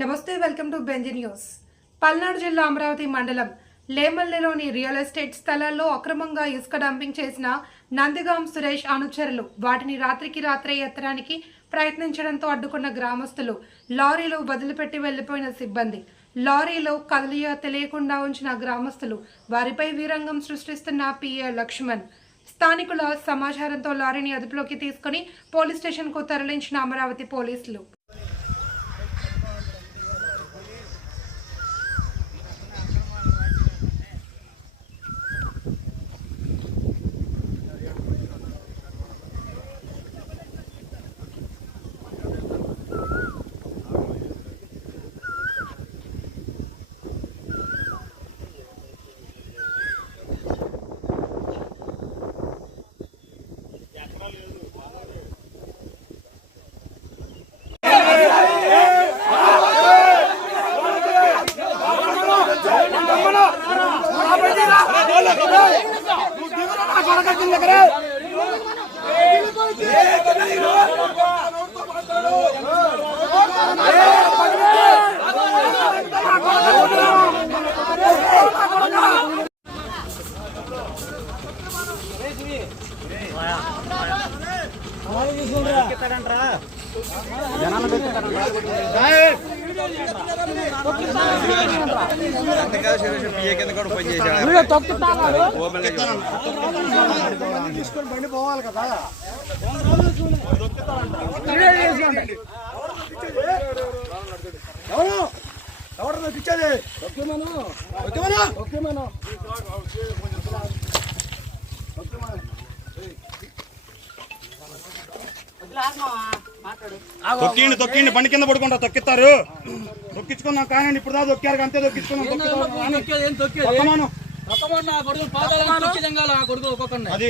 నమస్తే, welcome to Benji news. Palnadu జిల్లా అమరావతి మండలం లేమల్లెలోని రియల్ ఎస్టేట్ స్థలాల్లో అక్రమంగా ఇసుక డంపింగ్ చేసిన నందిగాం సురేష్ అనుచరులు వాటిని రాత్రికి రాత్రే ఎత్తడానికి ప్రయత్నించడంతో అడ్డుకున్న గ్రామస్తులు, లారీలో వదిలిపెట్టి వెళ్లిపోయిన సిబ్బంది, లారీలో కదలియ తెలియకుండా ఉంచిన గ్రామస్తులు, వారిపై వీరంగం సృష్టిస్తున్న పిఏ లక్ష్మణ్. స్థానికుల సమాచారంతో లారీని అదుపులోకి తీసుకుని పోలీస్ స్టేషన్కు తరలించిన అమరావతి పోలీసులు. బండి పోవాలి కదా. ఎవరు ఇచ్చేది తొక్కిండి బండి కింద పడుకుంటా తొక్కిస్తారు. తొక్కించుకున్నాం కానీ ఇప్పుడు దాకా తొక్కారు, అంతే తొక్కించుకున్నాం. అది